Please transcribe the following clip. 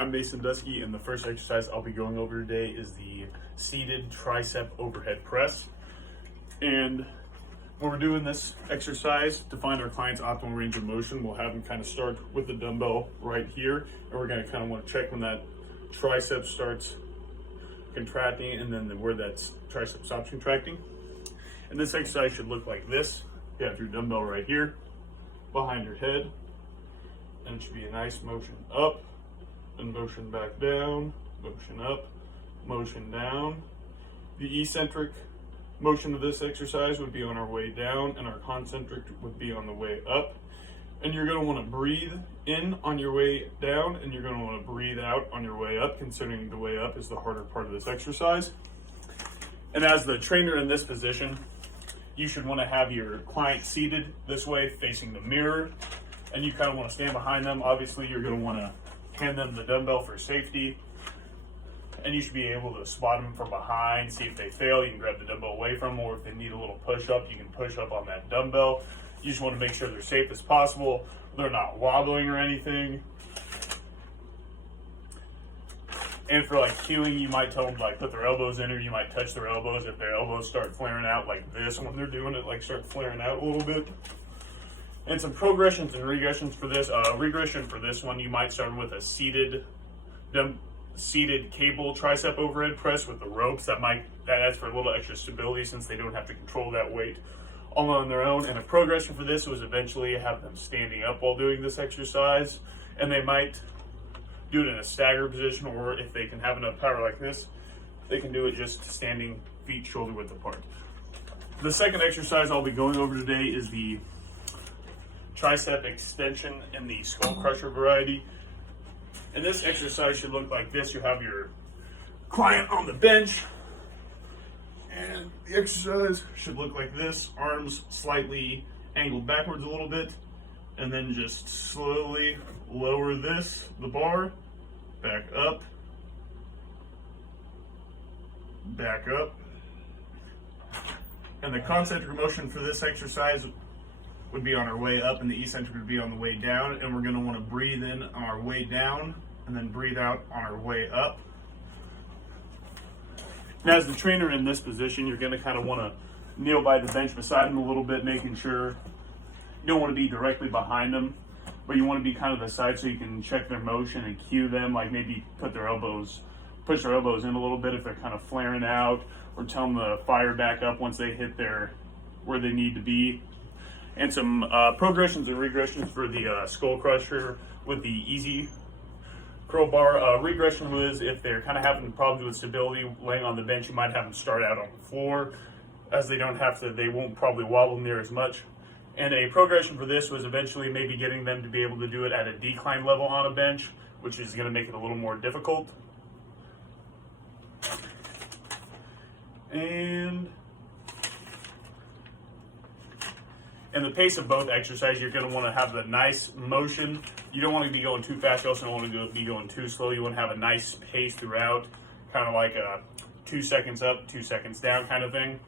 I'm Mason Dusky, and the first exercise I'll be going over today is the seated tricep overhead press. And when we're doing this exercise to find our client's optimal range of motion, we'll have them kind of start with the dumbbell right here, and we're going to kind of want to check when that tricep starts contracting and then where that tricep stops contracting. And this exercise should look like this. You have your dumbbell right here behind your head, and it should be a nice motion up and motion back down, motion up, motion down. The eccentric motion of this exercise would be on our way down, and our concentric would be on the way up. And you're going to want to breathe in on your way down, and you're going to want to breathe out on your way up, considering the way up is the harder part of this exercise. And as the trainer in this position, you should want to have your client seated this way, facing the mirror, and you kind of want to stand behind them. Obviously, you're going to want to hand them the dumbbell for safety, and you should be able to spot them from behind. See if they fail, you can grab the dumbbell away from them, or if they need a little push up, you can push up on that dumbbell. You just want to make sure they're safe as possible. They're not wobbling or anything. And for like cueing, you might tell them to like put their elbows in, or you might touch their elbows. If their elbows start flaring out like this when they're doing it, like start flaring out a little bit. And some progressions and regressions for this. Regression for this one, you might start with a seated cable tricep overhead press with the ropes. That adds for a little extra stability since they don't have to control that weight all on their own. And a progression for this was eventually have them standing up while doing this exercise, and they might do it in a stagger position, or if they can have enough power like this, they can do it just standing feet shoulder width apart. The second exercise I'll be going over today is the tricep extension in the skull crusher variety. And this exercise should look like this. You have your client on the bench, and the exercise should look like this. Arms slightly angled backwards a little bit, and then just slowly lower the bar, back up, and the concentric motion for this exercise would be on our way up, and the eccentric would be on the way down. And we're going to want to breathe in on our way down and then breathe out on our way up. And as the trainer in this position, you're going to kind of want to kneel by the bench beside them a little bit, making sure you don't want to be directly behind them, but you want to be kind of the side so you can check their motion and cue them, like maybe push their elbows in a little bit if they're kind of flaring out, or tell them to fire back up once they hit where they need to be. And some progressions and regressions for the skull crusher with the easy curl bar. Regression was if they're kind of having problems with stability laying on the bench, you might have them start out on the floor, as they won't probably wobble near as much. And a progression for this was eventually maybe getting them to be able to do it at a decline level on a bench, which is going to make it a little more difficult. And the pace of both exercises, you're going to want to have the nice motion. You don't want to be going too fast. You also don't want to be going too slow. You want to have a nice pace throughout, kind of like a 2 seconds up, 2 seconds down kind of thing.